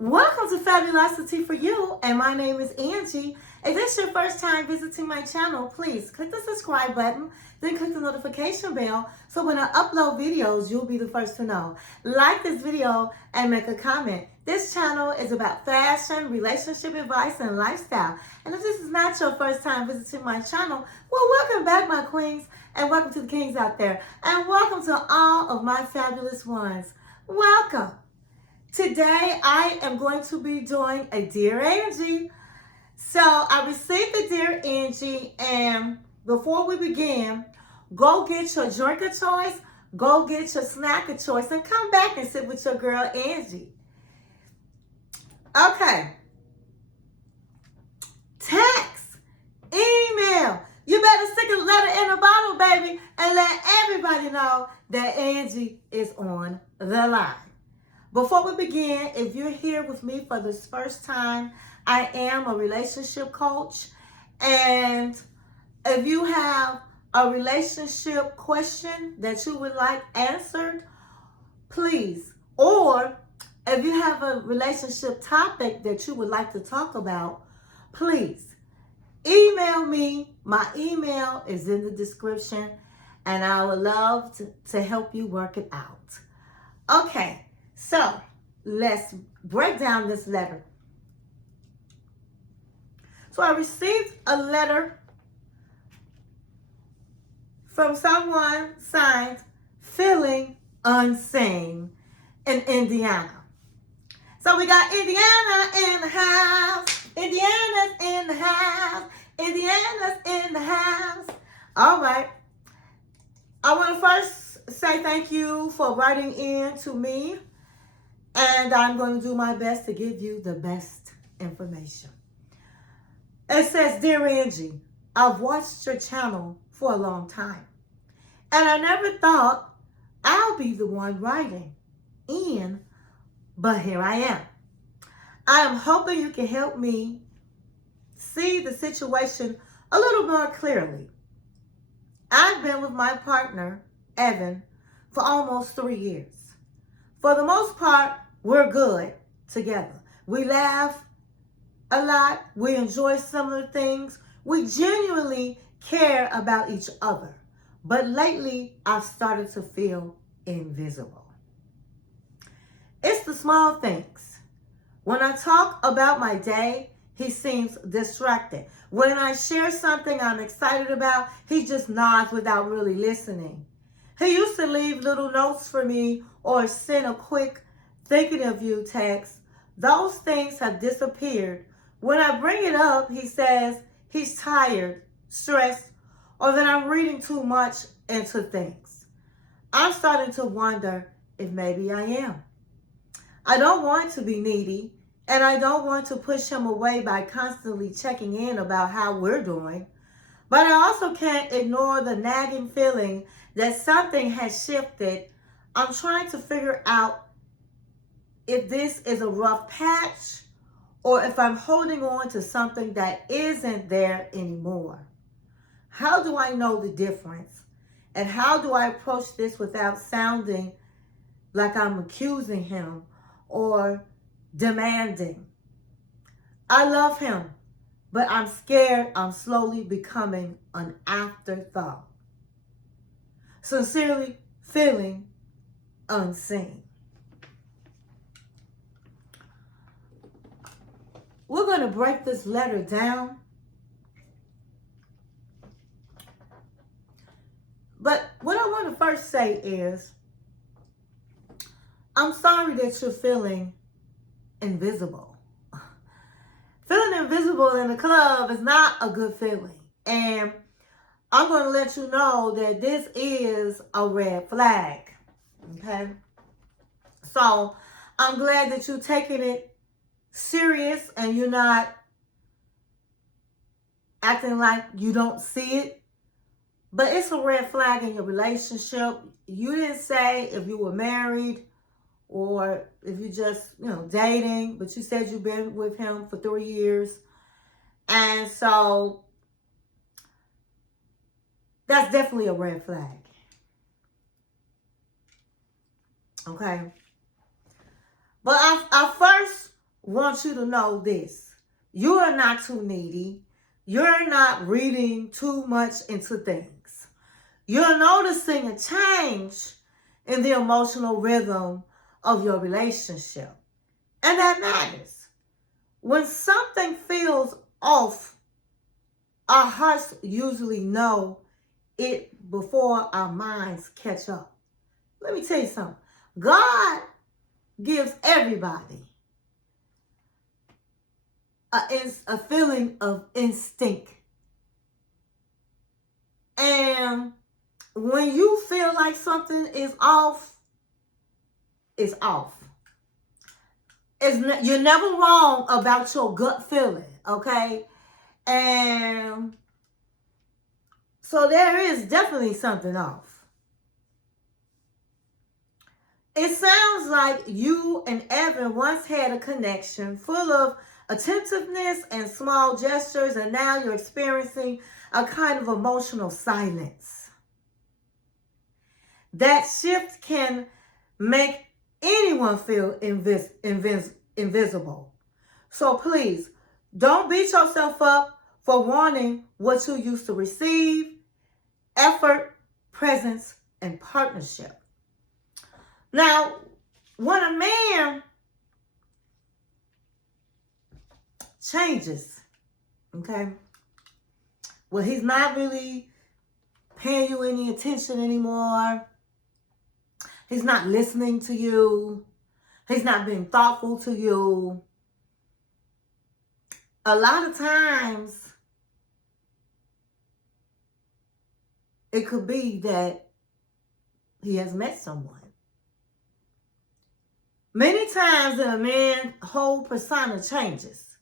Welcome to Fabulosity for you, and my name is Angie. If this is your first time visiting my channel, please click the subscribe button, then click the notification bell, so when I upload videos, you'll be the first to know. Like this video and make a comment. This channel is about fashion, relationship advice, and lifestyle. And if this is not your first time visiting my channel, well, welcome back, my queens, and welcome to the kings out there, and welcome to all of my fabulous ones. Welcome. Today, I am going to be doing a Dear Angie. So I received the Dear Angie, and before we begin, go get your drink of choice, go get your snack of choice, and come back and sit with your girl Angie. Okay. Text, email. You better stick a letter in a bottle, baby, and let everybody know that Angie is on the line. Before we begin, if you're here with me for this first time, I am a relationship coach. And if you have a relationship question that you would like answered, please. Or if you have a relationship topic that you would like to talk about, please email me. My email is in the description, and I would love to help you work it out. Okay. So, let's break down this letter. So, I received a letter from someone signed Feeling Unseen in Indiana. So, we got Indiana in the house. Indiana's in the house. Indiana's in the house. All right. I want to first say thank you for writing in to me. And I'm going to do my best to give you the best information. It says, Dear Angie, I've watched your channel for a long time. And I never thought I'll be the one writing in, but here I am. I am hoping you can help me see the situation a little more clearly. I've been with my partner, Evan, for almost 3 years. For the most part, we're good together. We laugh a lot. We enjoy similar things. We genuinely care about each other. But lately, I've started to feel invisible. It's the small things. When I talk about my day, he seems distracted. When I share something I'm excited about, he just nods without really listening. He used to leave little notes for me or send a quick thinking of you text. Those things have disappeared. When I bring it up, he says he's tired, stressed, or that I'm reading too much into things. I'm starting to wonder if maybe I am. I don't want to be needy, and I don't want to push him away by constantly checking in about how we're doing. But I also can't ignore the nagging feeling that something has shifted. I'm trying to figure out if this is a rough patch or if I'm holding on to something that isn't there anymore. How do I know the difference? And how do I approach this without sounding like I'm accusing him or demanding? I love him, but I'm scared I'm slowly becoming an afterthought. Sincerely, Feeling Unseen. We're going to break this letter down. But what I want to first say is, I'm sorry that you're feeling invisible. Feeling invisible in the club is not a good feeling. And I'm going to let you know that this is a red flag. Okay? So, I'm glad that you're taking it serious and you're not acting like you don't see it. But it's a red flag in your relationship. You didn't say if you were married or if you just, dating, but you said you've been with him for 3 years. And so that's definitely a red flag. Okay? But I first want you to know this. You are not too needy. You're not reading too much into things. You're noticing a change in the emotional rhythm of your relationship. And that matters. When something feels off, our hearts usually know it before our minds catch up. Let me tell you something. God gives everybody a feeling of instinct. And when you feel like something is off, it's off. You're never wrong about your gut feeling, okay? And so there is definitely something off. It sounds like you and Evan once had a connection full of attentiveness and small gestures, and now you're experiencing a kind of emotional silence. That shift can make anyone feel invisible. So please, don't beat yourself up for wanting what you used to receive: effort, presence, and partnership. Now, when a man changes, okay, well, he's not really paying you any attention anymore. He's not listening to you. He's not being thoughtful to you. A lot of times, it could be that he has met someone. Many times when a man's whole persona changes,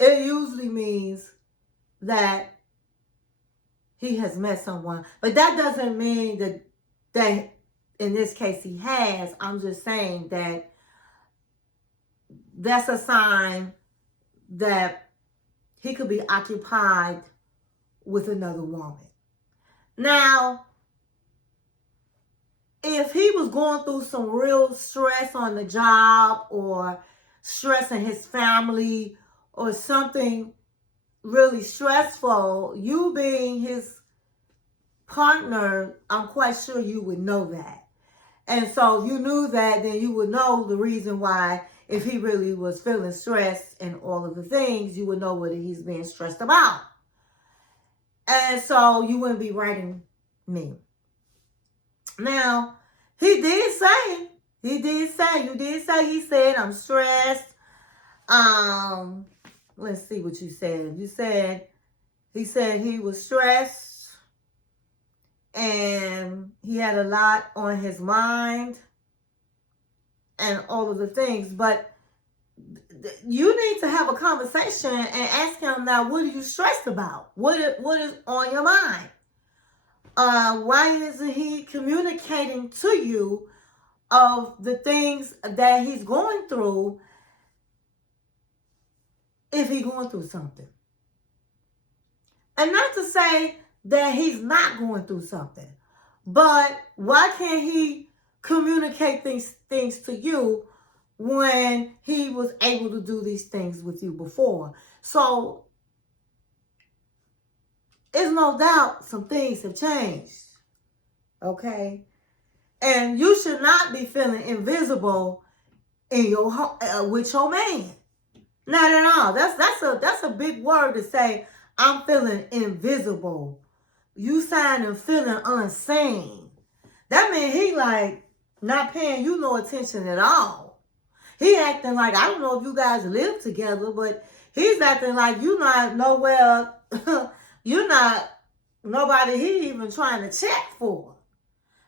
it usually means that he has met someone. But that doesn't mean that in this case he has. I'm just saying that that's a sign that he could be occupied with another woman. Now, if he was going through some real stress on the job or stress in his family or something really stressful, you being his partner, I'm quite sure you would know that. And so if you knew that, then you would know the reason why. If he really was feeling stressed and all of the things, you would know what he's being stressed about. And so you wouldn't be writing me. Now, he said, he said, I'm stressed. Let's see what you said. He said he was stressed and he had a lot on his mind and all of the things. But you need to have a conversation and ask him, now, what are you stressed about? What is on your mind? Why isn't he communicating to you of the things that he's going through if he's going through something? And not to say that he's not going through something, but why can't he communicate these things to you when he was able to do these things with you before? So, there's no doubt some things have changed, okay? And you should not be feeling invisible in your with your man. Not at all. That's a big word to say. I'm feeling invisible. You sounding feeling unseen. That means he like not paying you no attention at all. He acting like, I don't know if you guys live together, but he's acting like you not nowhere. You're not nobody he even trying to check for.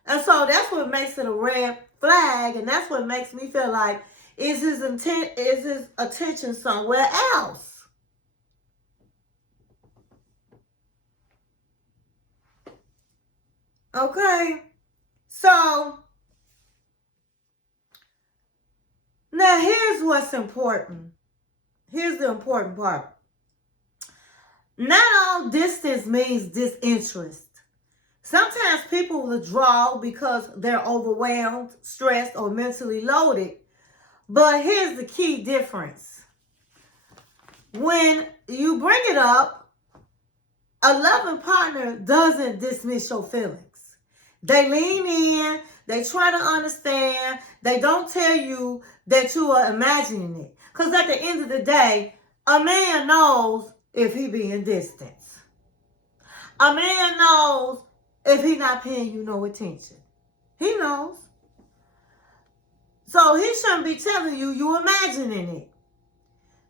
And so that's what makes it a red flag, and that's what makes me feel like, is his attention somewhere else? Okay. So now here's what's important. Here's the important part. Not all distance means disinterest. Sometimes people withdraw because they're overwhelmed, stressed, or mentally loaded. But here's the key difference. When you bring it up, a loving partner doesn't dismiss your feelings. They lean in, they try to understand, they don't tell you that you are imagining it. Because at the end of the day, a man knows if he being distant. A man knows if he not paying you no attention. He knows. So he shouldn't be telling you you're imagining it.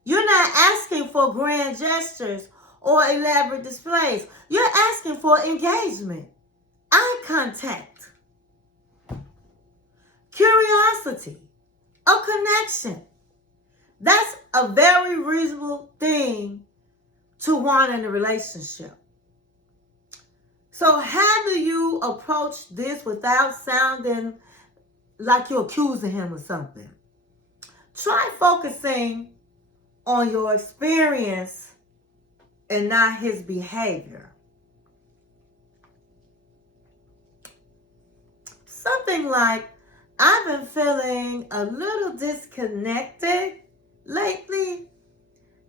You're not asking for grand gestures or elaborate displays. You're asking for engagement, eye contact, curiosity, a connection. That's a very reasonable thing to want in a relationship. So how do you approach this without sounding like you're accusing him of something? Try focusing on your experience and not his behavior. Something like, I've been feeling a little disconnected lately,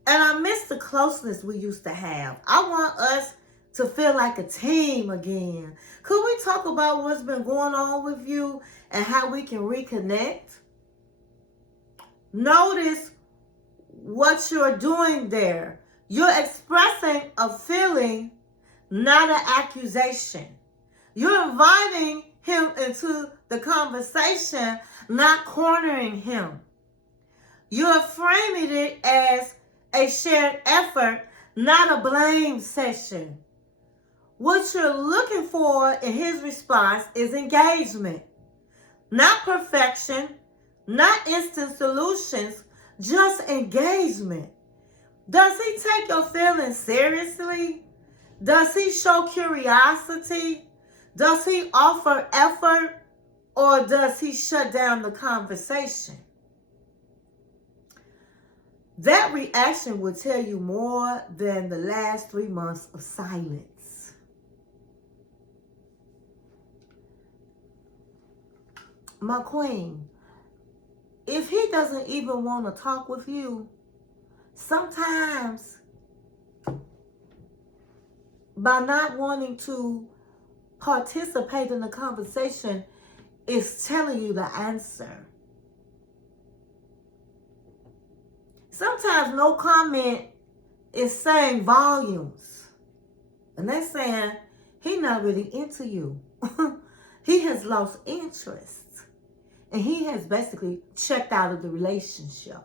and I miss the closeness we used to have. I want us to feel like a team again. Could we talk about what's been going on with you and how we can reconnect? Notice what you're doing there. You're expressing a feeling, not an accusation. You're inviting him into the conversation, not cornering him. You're framing it as a shared effort, not a blame session. What you're looking for in his response is engagement, not perfection, not instant solutions, just engagement. Does he take your feelings seriously? Does he show curiosity? Does he offer effort? Or does he shut down the conversation? That reaction will tell you more than the last 3 months of silence. My queen, if he doesn't even want to talk with you, sometimes by not wanting to participate in the conversation is telling you the answer. Sometimes no comment is saying volumes. And they're saying he's not really into you. He has lost interest. And he has basically checked out of the relationship.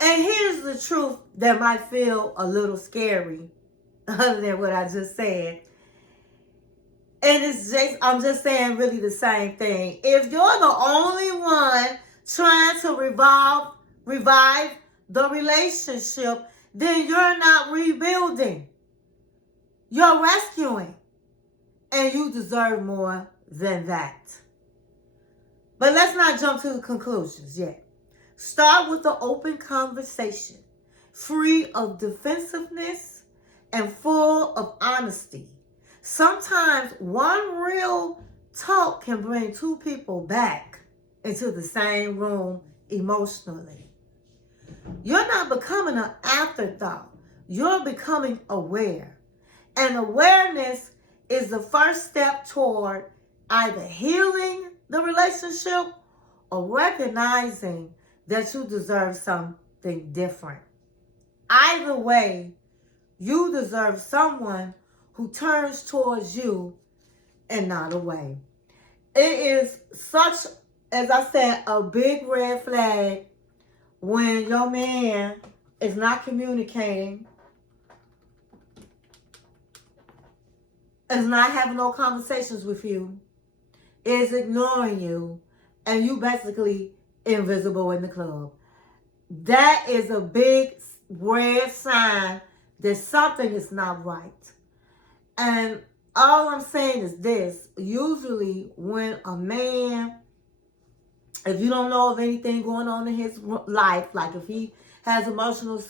And here's the truth that might feel a little scary, other than what I just said. And I'm just saying really the same thing. If you're the only one trying to revive the relationship, then you're not rebuilding. You're rescuing. And you deserve more than that. But let's not jump to the conclusions yet. Start with the open conversation, free of defensiveness and full of honesty. Sometimes one real talk can bring two people back into the same room emotionally. You're not becoming an afterthought. You're becoming aware. And awareness is the first step toward either healing the relationship or recognizing that you deserve something different. Either way, you deserve someone who turns towards you and not away. It is such, as I said, a big red flag when your man is not communicating, is not having no conversations with you, is ignoring you, and you basically invisible in the club. That is a big red sign that something is not right. And all I'm saying is this. Usually when a man, if you don't know of anything going on in his life, like if he has emotional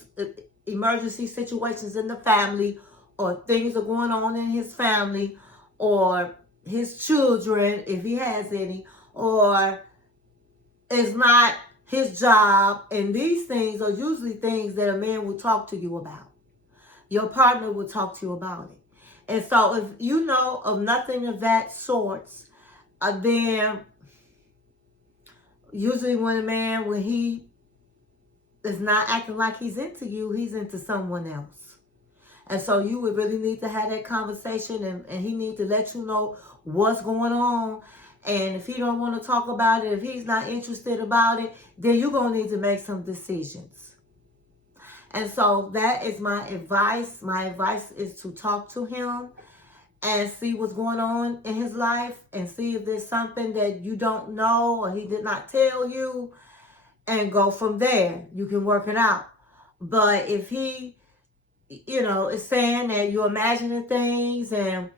emergency situations in the family, or things are going on in his family, or his children, if he has any, or it's not his job. And these things are usually things that a man will talk to you about. Your partner will talk to you about it. And so if you know of nothing of that sort, then usually when he is not acting like he's into you, he's into someone else. And so you would really need to have that conversation, and he need to let you know what's going on. And if he don't want to talk about it, if he's not interested about it, then you're going to need to make some decisions. And so that is my advice. My advice is to talk to him and see what's going on in his life, and see if there's something that you don't know or he did not tell you, and go from there. You can work it out. But if he, is saying that you're imagining things and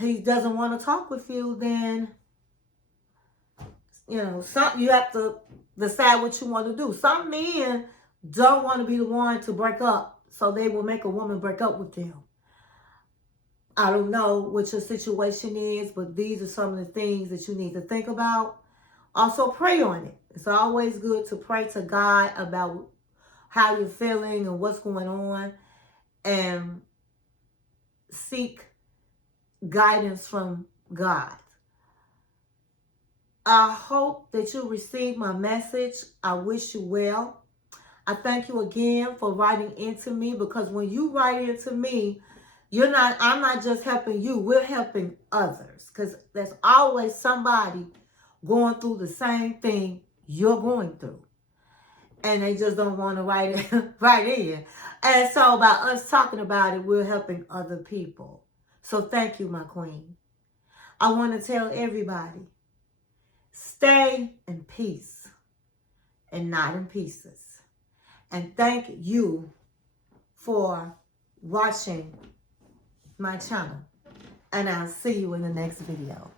he doesn't want to talk with you, then, you have to decide what you want to do. Some men don't want to be the one to break up, so they will make a woman break up with them. I don't know what your situation is, but these are some of the things that you need to think about. Also, pray on it. It's always good to pray to God about how you're feeling and what's going on, and seek guidance from God. I hope that you receive my message. I wish you well. I thank you again for writing into me, because when you write into me, I'm not just helping you, we're helping others, because there's always somebody going through the same thing you're going through, and they just don't want to write it right in. And so by us talking about it, we're helping other people. So thank you, my queen. I want to tell everybody, stay in peace and not in pieces. And thank you for watching my channel. And I'll see you in the next video.